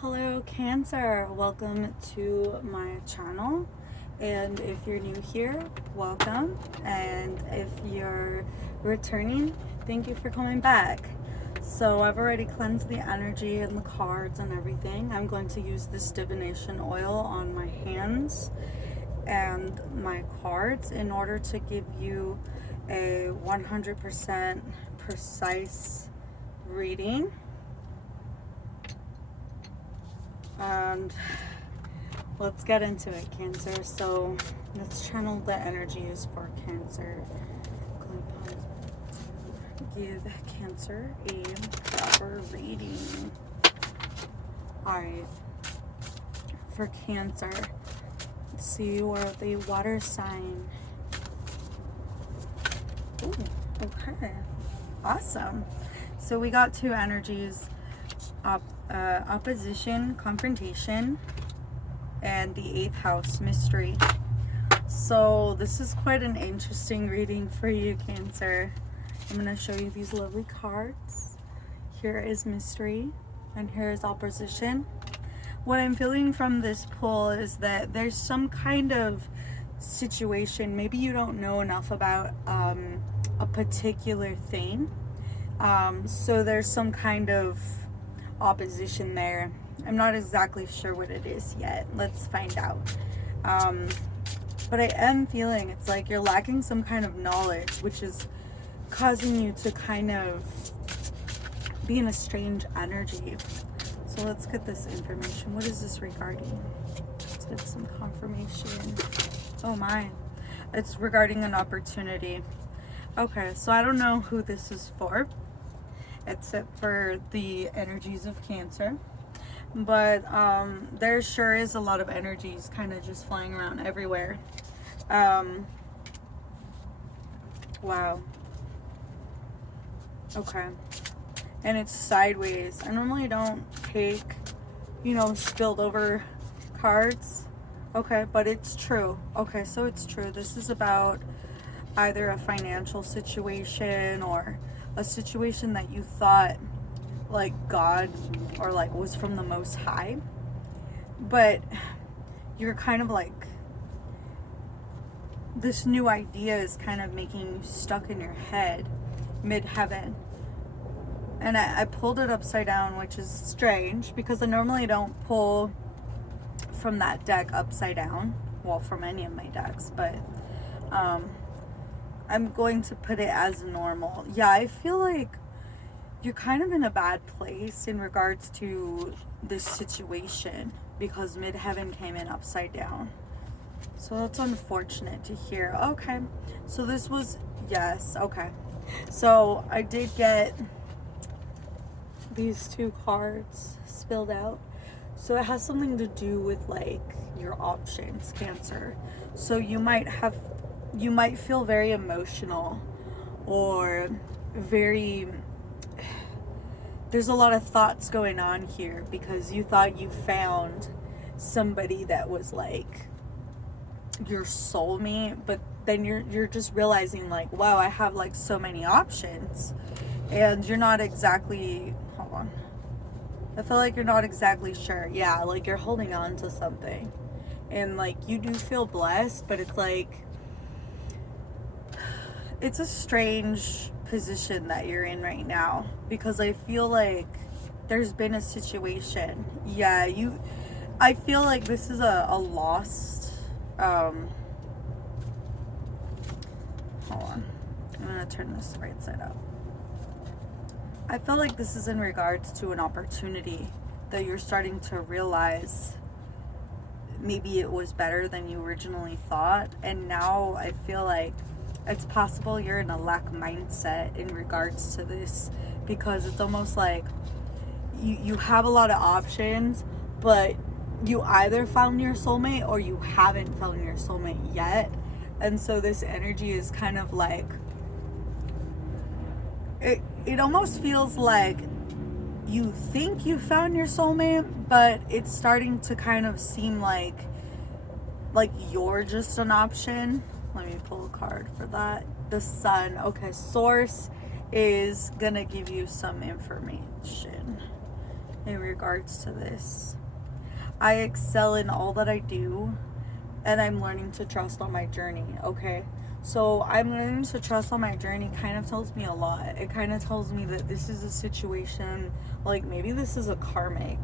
Hello Cancer, welcome to my channel, and if you're new here, welcome, and if you're returning, thank you for coming back. So I've already cleansed the energy and the cards and everything. I'm going to use this divination oil on my hands and my cards in order to give you a 100% precise reading. And let's get into it, Cancer. So let's channel the energies for Cancer. Give Cancer a proper reading. Alright. For Cancer, let's see, you are the water sign. Ooh, okay. Awesome. So we got two energies. Opposition, confrontation, and the 8th house, mystery. So this is quite an interesting reading for you, Cancer. I'm going to show you these lovely cards. Here is mystery, and here is opposition. What I'm feeling from this pull is that there's some kind of situation, maybe you don't know enough about a particular thing. So there's some kind of opposition there. I'm not exactly sure what it is yet. Let's find out. But I am feeling it's like you're lacking some kind of knowledge, which is causing you to kind of be in a strange energy. So let's get this information. What is this regarding? Let's get some confirmation. Oh my. It's regarding an opportunity. Okay, so I don't know who this is for, except for the energies of Cancer, but there sure is a lot of energies kind of just flying around everywhere. Wow. Okay, and it's sideways. I normally don't take, spilled over cards. Okay, but it's true. Okay, so it's true. This is about either a financial situation or a situation that you thought like God or like was from the Most High, but you're kind of like, this new idea is kind of making you stuck in your head mid-heaven. And I pulled it upside down, which is strange because I normally don't pull from that deck upside down, well, from any of my decks, but I'm going to put it as normal. Yeah, I feel like you're kind of in a bad place in regards to this situation because midheaven came in upside down. So that's unfortunate to hear. Okay, so this was, yes, okay. So I did get these two cards spilled out. So it has something to do with like your options, Cancer. So you might feel very emotional or there's a lot of thoughts going on here because you thought you found somebody that was like your soulmate, but then you're just realizing like, wow, I have like so many options, and you're not exactly, hold on, I feel like you're not exactly sure. Yeah, like you're holding on to something, and like you do feel blessed, but it's like, it's a strange position that you're in right now because I feel like there's been a situation. Yeah, I feel like this is a lost, hold on, I'm gonna turn this right side up. I feel like this is in regards to an opportunity that you're starting to realize maybe it was better than you originally thought, and now I feel like it's possible you're in a lack mindset in regards to this because it's almost like you have a lot of options, but you either found your soulmate or you haven't found your soulmate yet. And so this energy is kind of like, it almost feels like you think you found your soulmate, but it's starting to kind of seem like you're just an option. Let me pull a card for that. The Sun. Okay, Source is gonna give you some information. in regards to this. I excel in all that I do, and I'm learning to trust on my journey, okay? So I'm learning to trust on my journey kind of tells me a lot. It kind of tells me that this is a situation, like maybe this is a karmic.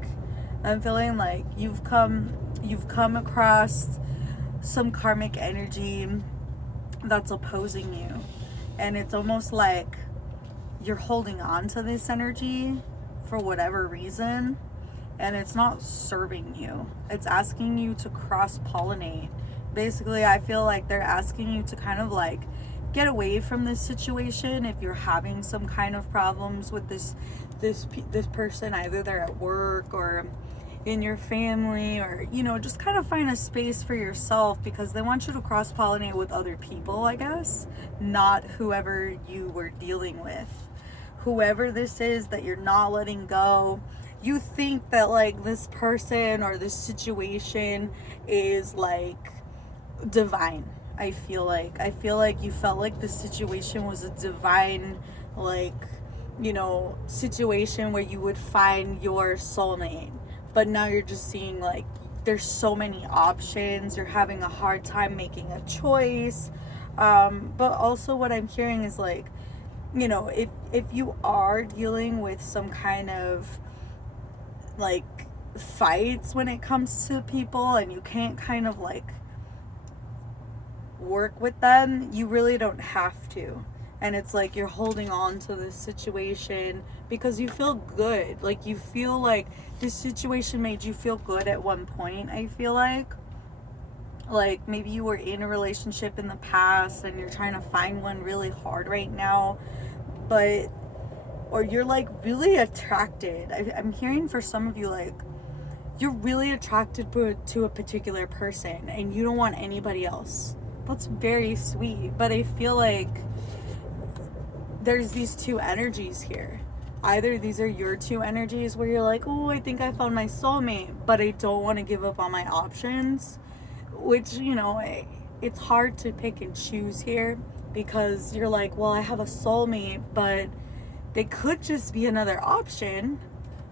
I'm feeling like you've come across some karmic energy that's opposing you, and it's almost like you're holding on to this energy for whatever reason, and it's not serving you. It's asking you to cross-pollinate. Basically, I feel like they're asking you to kind of like get away from this situation if you're having some kind of problems with this person. Either they're at work or in your family, or just kind of find a space for yourself, because they want you to cross-pollinate with other people, I guess, not whoever you were dealing with. Whoever this is that you're not letting go, you think that like this person or this situation is like divine. I feel like you felt like the situation was a divine, like, situation where you would find your soulmate. But now you're just seeing like there's so many options. You're having a hard time making a choice. But also what I'm hearing is like, if you are dealing with some kind of like fights when it comes to people, and you can't kind of like work with them, you really don't have to. And it's like you're holding on to this situation because you feel good. Like you feel like this situation made you feel good at one point. I feel like maybe you were in a relationship in the past and you're trying to find one really hard right now, or you're like really attracted. I'm hearing for some of you, like you're really attracted to a particular person and you don't want anybody else. That's very sweet. But I feel like there's these two energies here. Either these are your two energies where you're like, oh, I think I found my soulmate, but I don't want to give up on my options, which, it's hard to pick and choose here, because you're like, well, I have a soulmate, but they could just be another option.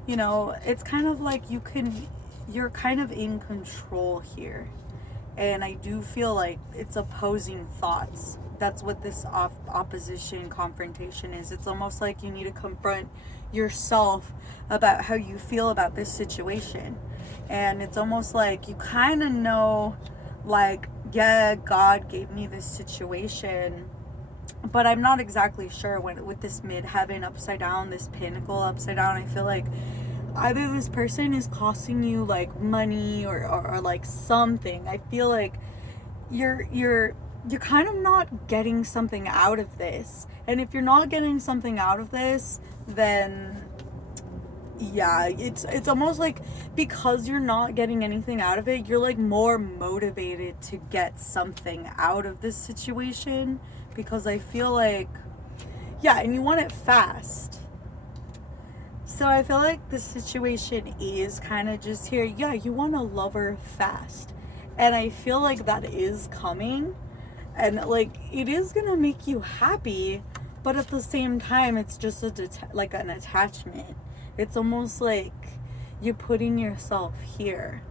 It's kind of like you're kind of in control here. And I do feel like it's opposing thoughts. That's what this opposition confrontation is. It's almost like you need to confront yourself about how you feel about this situation. And it's almost like you kind of know, like, yeah, God gave me this situation, but I'm not exactly sure with this midheaven upside down, this pinnacle upside down. I feel like either this person is costing you like money or like something. I feel like you're kind of not getting something out of this. And if you're not getting something out of this, then yeah, it's almost like because you're not getting anything out of it, you're like more motivated to get something out of this situation, because I feel like, yeah, and you want it fast. So I feel like the situation is kind of just here. Yeah, you want a lover fast. And I feel like that is coming. And like, it is going to make you happy. But at the same time, it's just like an attachment. It's almost like you're putting yourself here.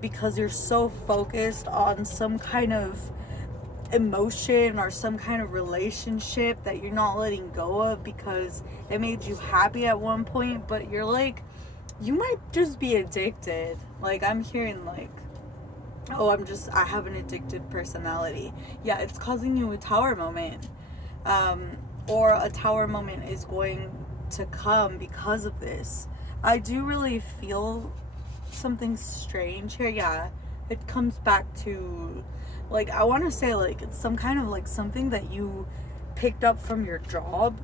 Because you're so focused on some kind of emotion or some kind of relationship that you're not letting go of because it made you happy at one point, but you're like, you might just be addicted. Like I'm hearing like, oh, I have an addictive personality. Yeah, it's causing you a tower moment, or a tower moment is going to come because of this. I do really feel something strange here. Yeah, it comes back to, like, I want to say, like, it's some kind of, like, something that you picked up from your job.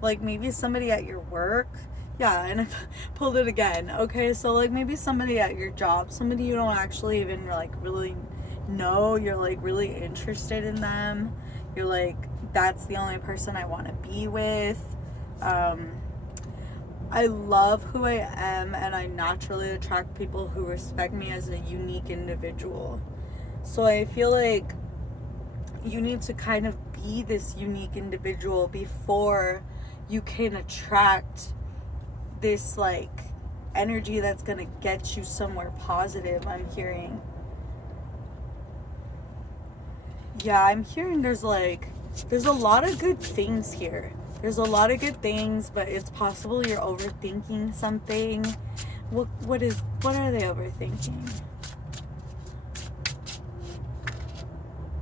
Like, maybe somebody at your work. Yeah, and I pulled it again. Okay, so, like, maybe somebody at your job. Somebody you don't actually even, like, really know. You're, like, really interested in them. You're, like, that's the only person I want to be with. I love who I am, and I naturally attract people who respect me as a unique individual. So I feel like you need to kind of be this unique individual before you can attract this like energy that's going to get you somewhere positive, I'm hearing. Yeah, I'm hearing there's a lot of good things here. There's a lot of good things, but it's possible you're overthinking something. What are they overthinking?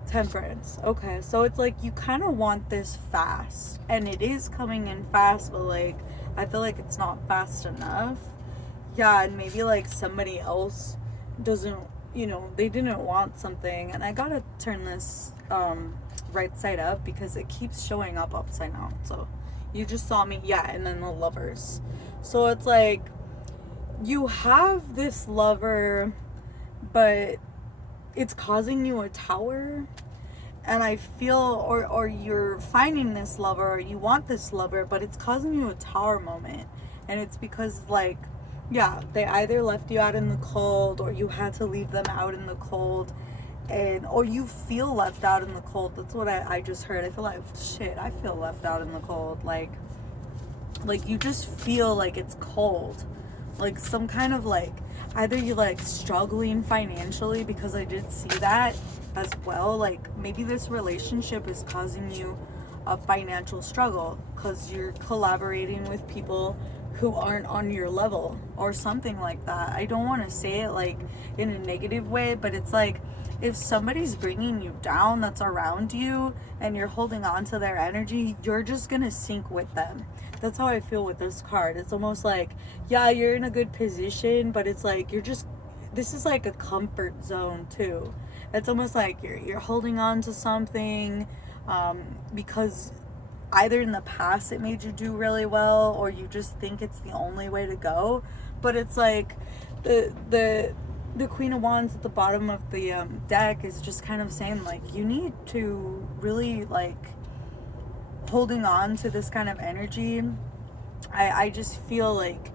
Temperance. Okay, so it's like you kind of want this fast, and it is coming in fast, but like I feel like it's not fast enough. Yeah, and maybe like somebody else doesn't, they didn't want something. And I gotta turn this right side up because it keeps showing up upside down. So you just saw me, yeah, and then the Lovers. So it's like you have this lover, but it's causing you a tower. And I feel, or you're finding this lover, or you want this lover, but it's causing you a tower moment. And it's because, like, yeah, they either left you out in the cold, or you had to leave them out in the cold, or you feel left out in the cold. That's what I just heard. I feel like, shit, I feel left out in the cold. Like you just feel like it's cold. Like some kind of like, either you're like struggling financially, because I did see that as well. Like maybe this relationship is causing you a financial struggle because you're collaborating with people who aren't on your level or something like that. I don't want to say it like in a negative way, but it's like if somebody's bringing you down that's around you and you're holding on to their energy, you're just gonna sink with them. That's how I feel with this card. It's almost like, yeah, you're in a good position, but it's like this is like a comfort zone too. It's almost like you're holding on to something because either in the past it made you do really well, or you just think it's the only way to go. But it's like the Queen of Wands at the bottom of the deck is just kind of saying like you need to really like holding on to this kind of energy. I just feel like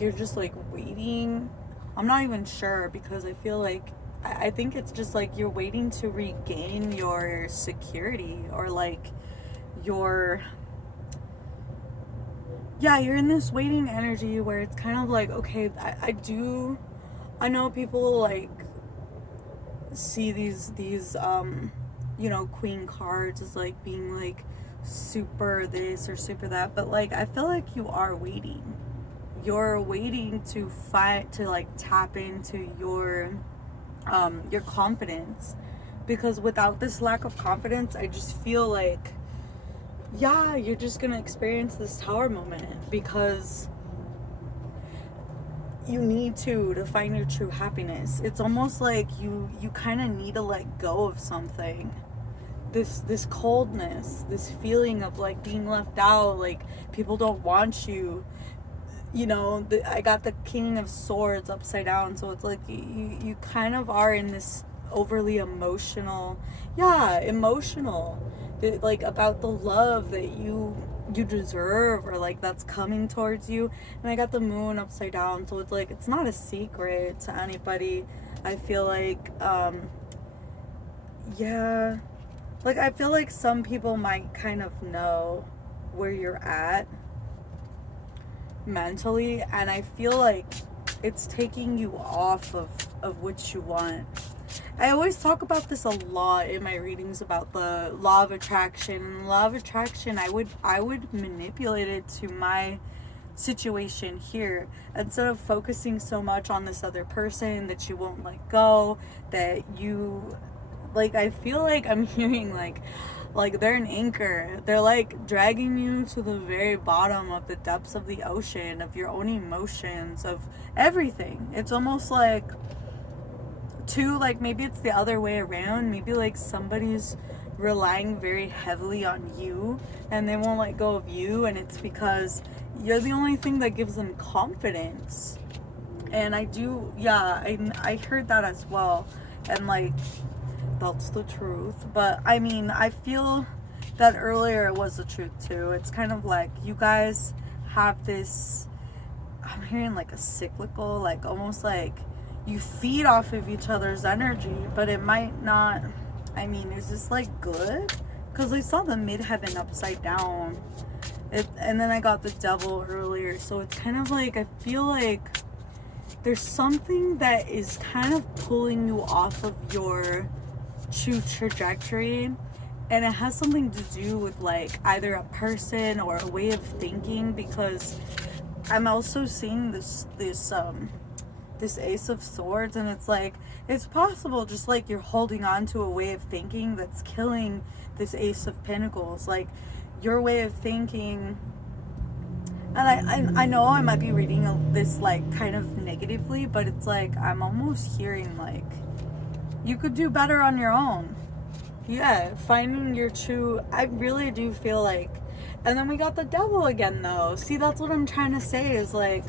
you're just like waiting. I'm not even sure, because I feel like I think it's just like you're waiting to regain your security, or like you're in this waiting energy where it's kind of like, okay, I know people like see these queen cards as like being like super this or super that, but like I feel like you're waiting to like tap into your confidence, because without this lack of confidence, I just feel like, yeah, you're just gonna experience this tower moment, because you need to find your true happiness. It's almost like you kind of need to let go of something. This coldness, this feeling of like being left out, like people don't want you. I got the King of Swords upside down, so it's like you kind of are in this overly emotional, like about the love that you deserve, or like that's coming towards you. And I got the Moon upside down, so it's like it's not a secret to anybody. I feel like like I feel like some people might kind of know where you're at mentally, and I feel like it's taking you off of what you want. I always talk about this a lot in my readings about the law of attraction. And law of attraction, I would manipulate it to my situation here, instead of focusing so much on this other person that you won't let go, that you like, I feel like I'm hearing like they're an anchor. They're like dragging you to the very bottom of the depths of the ocean, of your own emotions, of everything. It's almost like like maybe it's the other way around. Maybe like somebody's relying very heavily on you and they won't let go of you, and it's because you're the only thing that gives them confidence. And I heard that as well, and like that's the truth. But I mean, I feel that earlier it was the truth too. It's kind of like you guys have this, I'm hearing like a cyclical, like almost like you feed off of each other's energy, but it might not. I mean, is this like good? Because I saw the midheaven upside down, and then I got the Devil earlier, so it's kind of like I feel like there's something that is kind of pulling you off of your true trajectory, and it has something to do with like either a person or a way of thinking, because I'm also seeing this Ace of Swords, and it's like, it's possible just like you're holding on to a way of thinking that's killing this Ace of Pentacles. Like, your way of thinking, and I know I might be reading this like kind of negatively, but it's like I'm almost hearing like you could do better on your own. Yeah, finding your true, I really do feel like. And then we got the Devil again though. See, that's what I'm trying to say, is like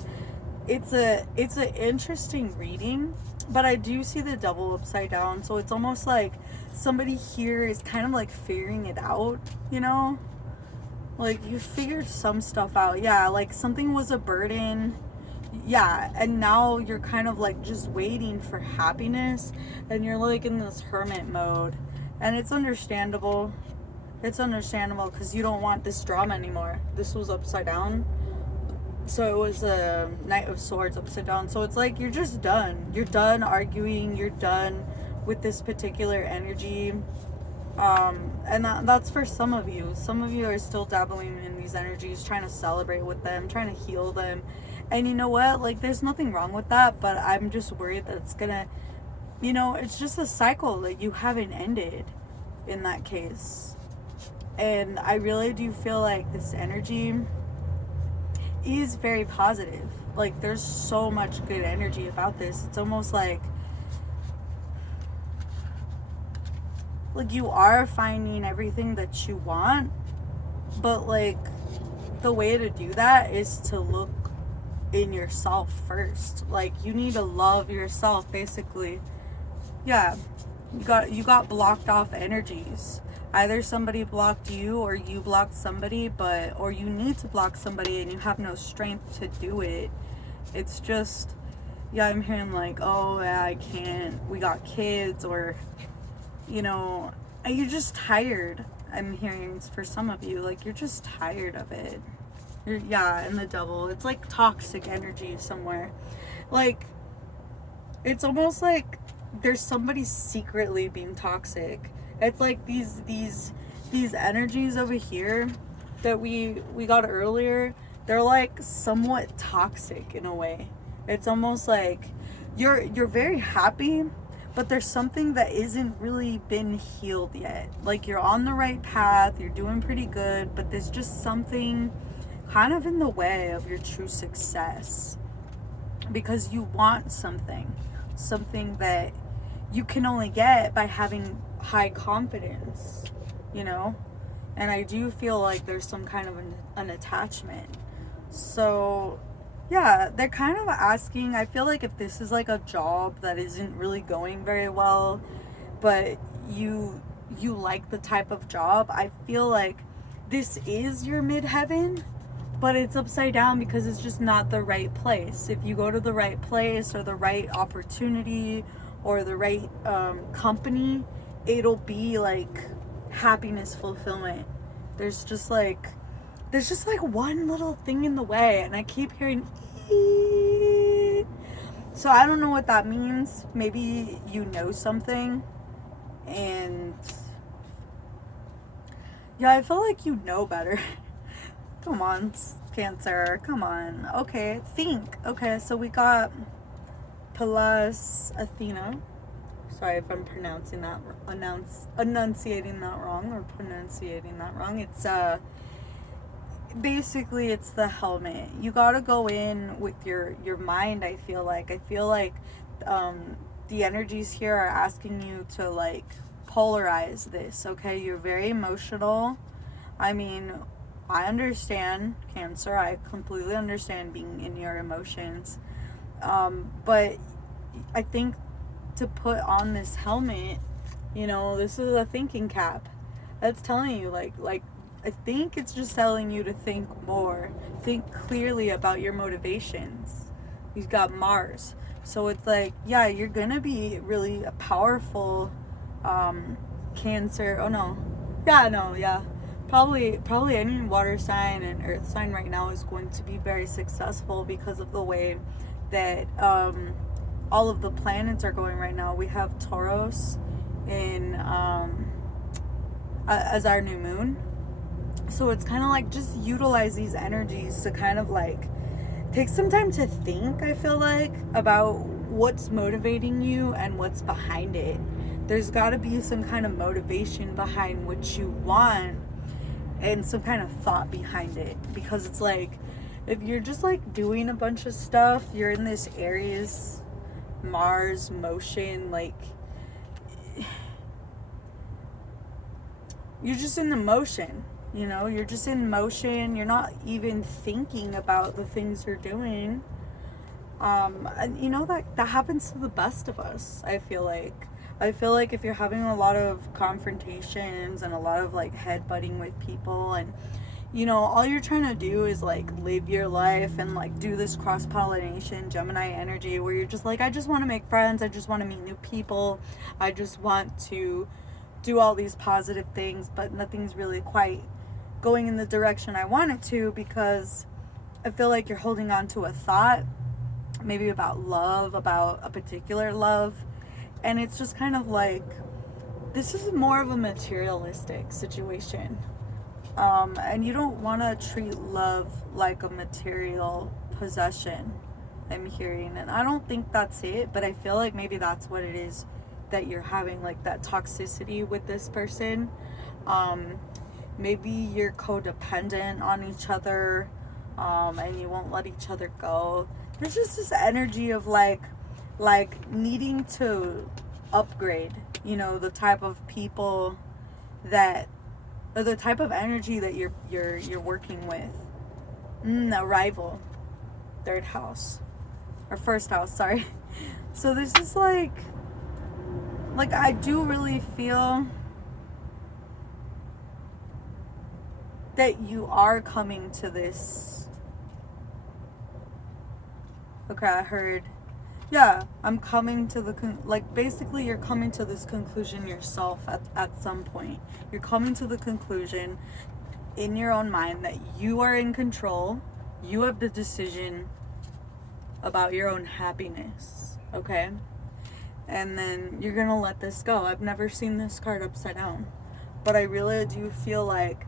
it's an interesting reading, but I do see the Devil upside down, so it's almost like somebody here is kind of like figuring it out, you know? Like, you figured some stuff out. Yeah, like something was a burden. Yeah, and now you're kind of like just waiting for happiness, and you're like in this hermit mode. And it's understandable. It's understandable because you don't want this drama anymore. This was upside down. So it was a Knight of Swords upside down. So it's like you're just done. You're done arguing. You're done with this particular energy. And that's for some of you. Some of you are still dabbling in these energies, trying to celebrate with them, trying to heal them. And you know what? Like, there's nothing wrong with that, but I'm just worried that it's gonna, you know, it's just a cycle that you haven't ended in that case. And I really do feel like this energy is very positive. Like, there's so much good energy about this. It's almost like you are finding everything that you want, but like the way to do that is to look in yourself first. Like, you need to love yourself, basically. Yeah, you got blocked off energies. Either somebody blocked you or you blocked somebody, or you need to block somebody and you have no strength to do it. It's just, yeah, I'm hearing like, oh yeah, I can't, we got kids, or, you know, you're just tired. I'm hearing for some of you, like, you're just tired of it. Yeah, and the Devil, it's like toxic energy somewhere. Like, it's almost like there's somebody secretly being toxic. It's like these energies over here that we got earlier, they're like somewhat toxic in a way. It's almost like you're very happy, but there's something that isn't really been healed yet. Like, you're on the right path, you're doing pretty good, but there's just something kind of in the way of your true success, because you want something that you can only get by having high confidence, you know? And I do feel like there's some kind of an attachment. So yeah, they're kind of asking, I feel like if this is like a job that isn't really going very well, but you like the type of job, I feel like this is your midheaven, but it's upside down because it's just not the right place. If you go to the right place or the right opportunity or the right company, it'll be like happiness, fulfillment. There's just like one little thing in the way, and I keep hearing eee. So I don't know what that means. Maybe you know something, and yeah, I feel like you know better. Come on, Cancer, come on. Okay, think. Okay, so we got Pallas Athena. Sorry if I'm pronouncing that, enunciating that wrong, or pronunciating that wrong. It's basically it's the helmet. You gotta go in with your mind. I feel like the energies here are asking you to like polarize this. Okay, you're very emotional. I mean, I understand, Cancer. I completely understand being in your emotions. But I think to put on this helmet, you know, this is a thinking cap that's telling you like I think it's just telling you to think more, think clearly about your motivations. You've got Mars, so it's like, yeah, you're gonna be really a powerful Cancer. Oh no, yeah, probably any water sign and earth sign right now is going to be very successful because of the way that all of the planets are going right now. We have Taurus in as our new moon. So it's kind of like just utilize these energies to kind of like take some time to think, I feel like, about what's motivating you and what's behind it. There's got to be some kind of motivation behind what you want and some kind of thought behind it, because it's like if you're just like doing a bunch of stuff, you're in this Aries Mars motion, like you're just in the motion, you know, you're just in motion, you're not even thinking about the things you're doing. And you know, that happens to the best of us. I feel like if you're having a lot of confrontations and a lot of like headbutting with people, and you know, all you're trying to do is like live your life and like do this cross-pollination Gemini energy where you're just like, I just want to make friends, I just want to meet new people, I just want to do all these positive things, but nothing's really quite going in the direction I want it to, because I feel like you're holding on to a thought, maybe about love, about a particular love, and it's just kind of like, this is more of a materialistic situation. And you don't want to treat love like a material possession, I'm hearing. And I don't think that's it, but I feel like maybe that's what it is that you're having, like that toxicity with this person. Maybe you're codependent on each other, and you won't let each other go. There's just this energy of like needing to upgrade, you know, the type of people that, or the type of energy that you're working with. A rival, third house, or first house, sorry. So this is like I do really feel that you are coming to this. Okay, I heard, yeah, I'm coming to the, basically you're coming to this conclusion yourself at some point. You're coming to the conclusion in your own mind that you are in control. You have the decision about your own happiness, okay? And then you're gonna let this go. I've never seen this card upside down, but I really do feel like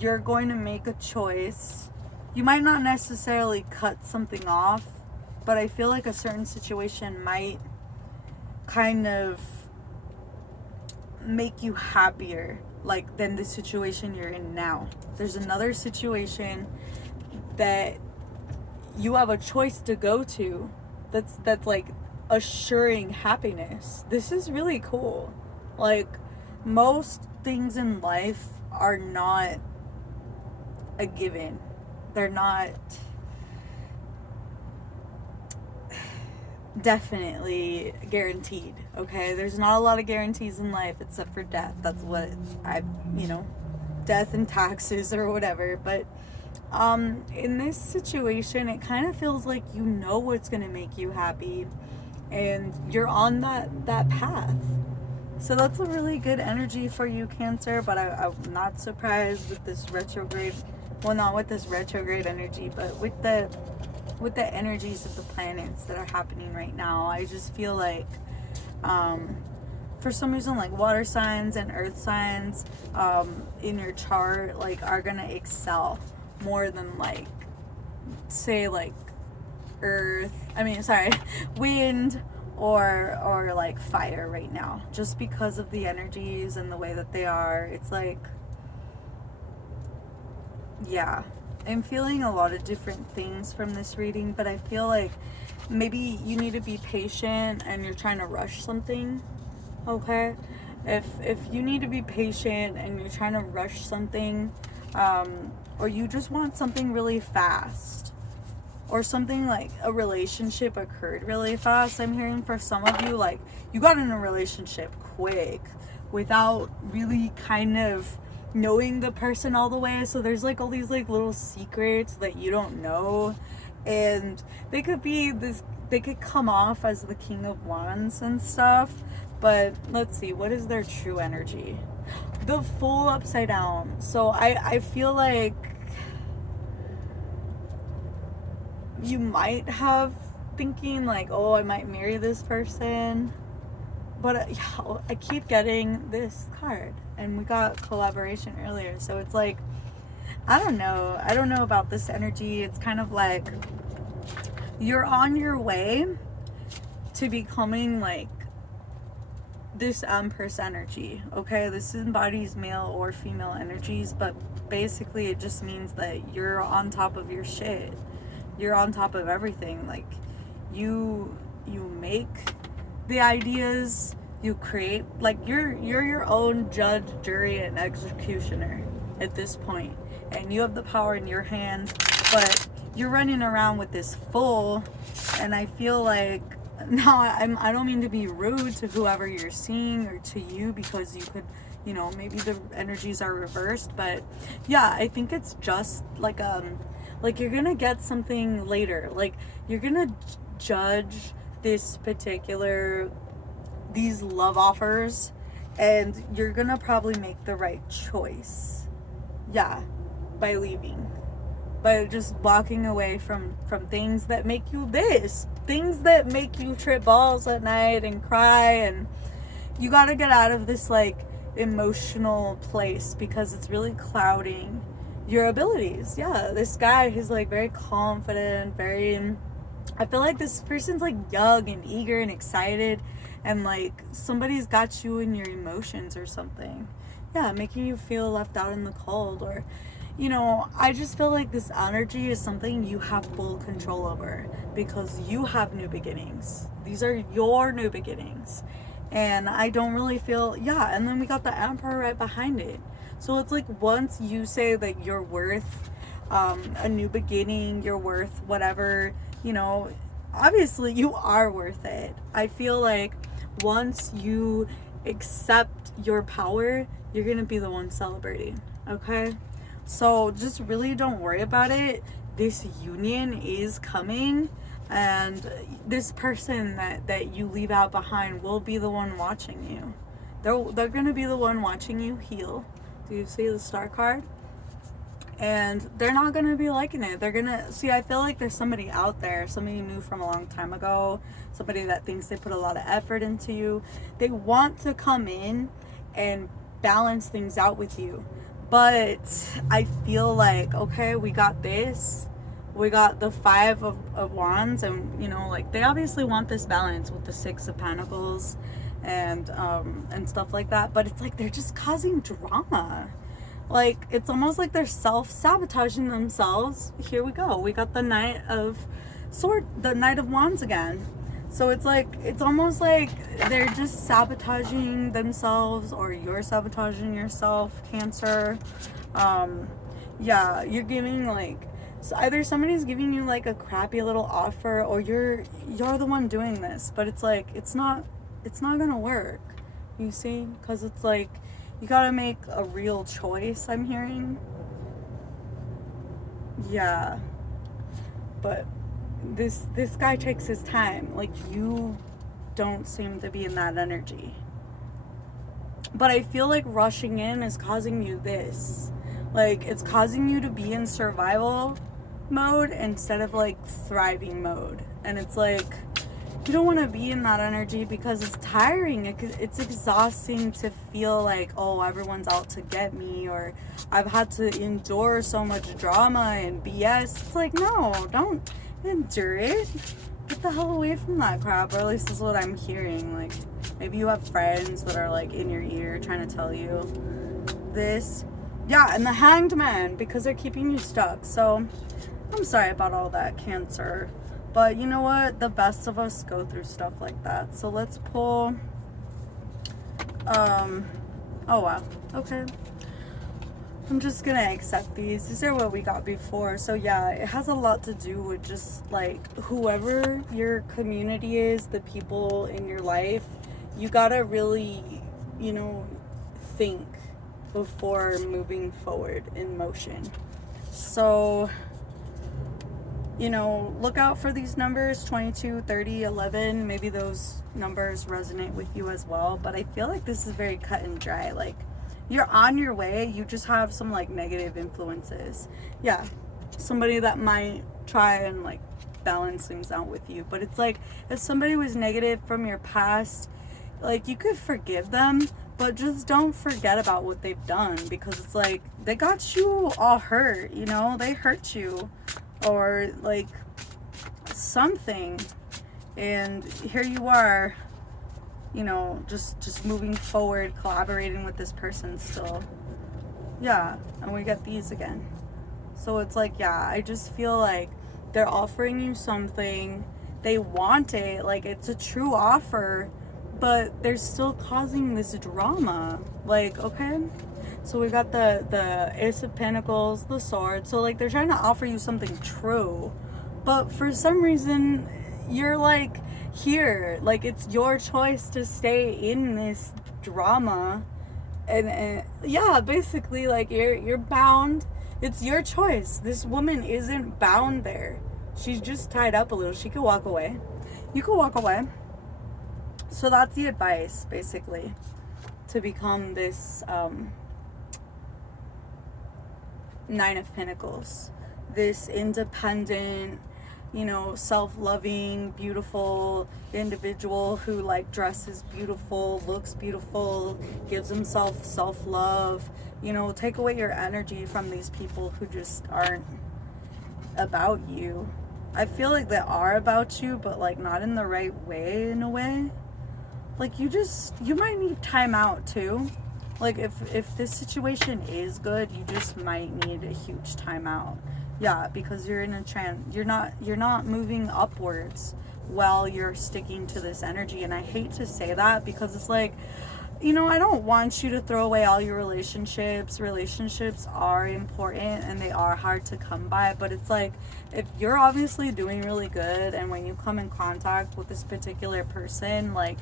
you're going to make a choice. You might not necessarily cut something off, but I feel like a certain situation might kind of make you happier, like, than the situation you're in now. There's another situation that you have a choice to go to that's like assuring happiness. This is really cool. Like, most things in life are not a given. They're not definitely guaranteed, okay? There's not a lot of guarantees in life except for death. That's what death and taxes or whatever. But in this situation, it kind of feels like you know what's going to make you happy, and you're on that path. So that's a really good energy for you, Cancer. But I'm not surprised with this retrograde, well, not with this retrograde energy, but with the energies of the planets that are happening right now. I just feel like for some reason, like, water signs and earth signs in your chart, like, are gonna excel more than, like, say, like, wind or like fire right now, just because of the energies and the way that they are. It's like, yeah, I'm feeling a lot of different things from this reading, but I feel like maybe you need to be patient and you're trying to rush something, okay? If you need to be patient and you're trying to rush something, or you just want something really fast, or something like a relationship occurred really fast. I'm hearing for some of you, like, you got in a relationship quick without really kind of knowing the person all the way. So there's like all these like little secrets that you don't know, and they could come off as the King of Wands and stuff. But let's see, what is their true energy? The Fool upside down. So I feel like you might have thinking like, oh, I might marry this person. But yeah, I keep getting this card. And we got collaboration earlier. So it's like, I don't know. I don't know about this energy. It's kind of like you're on your way to becoming like this Empress energy. Okay, this embodies male or female energies, but basically it just means that you're on top of your shit. You're on top of everything. Like you make the ideas, you create, like you're your own judge, jury, and executioner at this point, and you have the power in your hands. But you're running around with this full, and I feel like now I don't mean to be rude to whoever you're seeing or to you, because you could, you know, maybe the energies are reversed, but yeah, I think it's just like you're gonna get something later, like you're gonna judge these love offers, and you're gonna probably make the right choice, yeah, by leaving, by just walking away from things that make you things that make you trip balls at night and cry, and you got to get out of this like emotional place, because it's really clouding your abilities. Yeah, this guy, he's like very confident, I feel like this person's like young and eager and excited, and like somebody's got you in your emotions or something. Yeah, making you feel left out in the cold, or you know, I just feel like this energy is something you have full control over, because you have new beginnings. These are your new beginnings. And I don't really feel, yeah, and then we got the Emperor right behind it. So it's like, once you say that you're worth a new beginning, you're worth whatever, you know, obviously you are worth it. I feel like once you accept your power, you're going to be the one celebrating, okay? So just really don't worry about it. This union is coming, and this person that you leave out behind will be the one watching you. They're going to be the one watching you heal. Do you see the Star card? And they're not going to be liking it. They're going to see, I feel like there's somebody out there, somebody you knew from a long time ago, somebody that thinks they put a lot of effort into you. They want to come in and balance things out with you. But I feel like, okay, we got this. We got the 5 of Wands, and you know, like they obviously want this balance with the 6 of Pentacles and stuff like that. But it's like they're just causing drama. Like it's almost like they're self-sabotaging themselves. Here we go. We got the Knight of Wands again. So it's like, it's almost like they're just sabotaging themselves, or you're sabotaging yourself, Cancer. Yeah, you're giving like, so either somebody's giving you like a crappy little offer, or you're the one doing this, but it's like, it's not gonna work, you see? Because it's like, you gotta make a real choice, I'm hearing. Yeah. But this guy takes his time. Like, you don't seem to be in that energy. But I feel like rushing in is causing you this. Like, it's causing you to be in survival mode instead of like thriving mode. And it's like, you don't want to be in that energy, because it's tiring. It's exhausting to feel like, oh, everyone's out to get me, or I've had to endure so much drama and BS. It's like, no, don't endure it. Get the hell away from that crap. Or at least this is what I'm hearing. Like, maybe you have friends that are like in your ear trying to tell you this. Yeah, and the Hanged Man, because they're keeping you stuck. So I'm sorry about all that, Cancer. But you know what? The best of us go through stuff like that. So let's pull, oh wow, okay. I'm just gonna accept these. These are what we got before. So yeah, it has a lot to do with just like whoever your community is, the people in your life. You gotta really, you know, think before moving forward in motion. So, you know, look out for these numbers, 22, 30, 11. Maybe those numbers resonate with you as well. But I feel like this is very cut and dry. Like, you're on your way. You just have some, like, negative influences. Yeah, somebody that might try and, like, balance things out with you. But it's like, if somebody was negative from your past, like, you could forgive them, but just don't forget about what they've done, because it's like, they got you all hurt, you know, they hurt you, or like something, and here you are, you know, just moving forward, collaborating with this person still. Yeah, and we get these again. So it's like, yeah, I just feel like they're offering you something, they want it, like, it's a true offer, but they're still causing this drama. Like, okay, so we got the Ace of Pentacles, the Sword. So like, they're trying to offer you something true, but for some reason you're like, here, like, it's your choice to stay in this drama, and yeah, basically, like, you're bound. It's your choice. This woman isn't bound there. She's just tied up a little. She could walk away. You could walk away. So that's the advice, basically, to become this Nine of Pentacles, this independent, you know, self-loving, beautiful individual who, like, dresses beautiful, looks beautiful, gives himself self-love. You know, take away your energy from these people who just aren't about you. I feel like they are about you, but like, not in the right way, in a way. Like, you might need time out too. Like, if this situation is good, you just might need a huge time out. Yeah, because you're in a trance. You're not moving upwards while you're sticking to this energy. And I hate to say that, because it's like, you know, I don't want you to throw away all your relationships. Relationships are important and they are hard to come by, but it's like, if you're obviously doing really good, and when you come in contact with this particular person, like,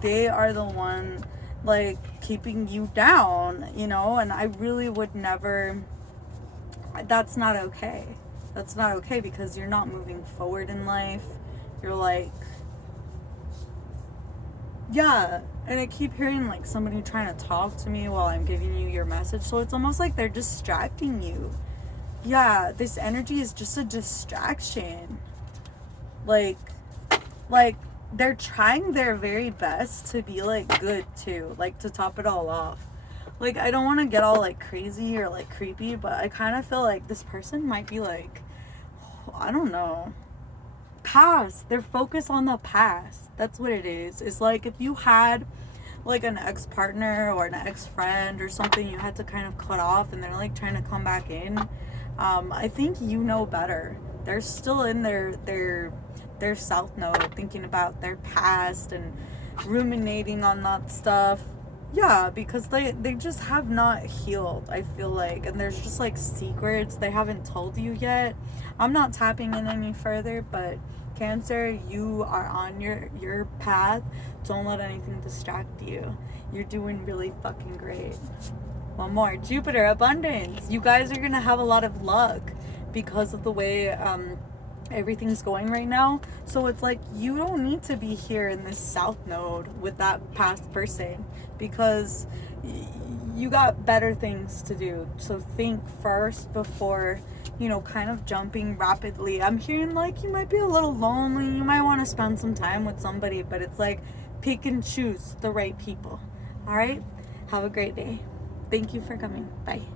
they are the one, like, keeping you down, you know. And I really would never, that's not okay. That's not okay, because you're not moving forward in life. You're like, yeah. And I keep hearing, like, somebody trying to talk to me while I'm giving you your message. So it's almost like they're distracting you. Yeah, this energy is just a distraction. Like they're trying their very best to be, like, good too. Like, to top it all off. Like, I don't want to get all, like, crazy or, like, creepy, but I kind of feel like this person might be, like, I don't know, past. They're focused on the past. That's what it is. It's like, if you had, like, an ex-partner or an ex-friend or something you had to kind of cut off, and they're, like, trying to come back in, I think you know better. They're still in their south node, thinking about their past and ruminating on that stuff. Yeah, because they just have not healed, I feel like. And there's just, like, secrets they haven't told you yet. I'm not tapping in any further, but Cancer, you are on your path. Don't let anything distract you. You're doing really fucking great. One more. Jupiter, abundance. You guys are gonna have a lot of luck because of the way everything's going right now. So it's like, you don't need to be here in this south node with that past person, because you got better things to do. So think first before, you know, kind of jumping rapidly. I'm hearing, like, you might be a little lonely, you might want to spend some time with somebody, but it's like, pick and choose the right people. All right, have a great day. Thank you for coming. Bye.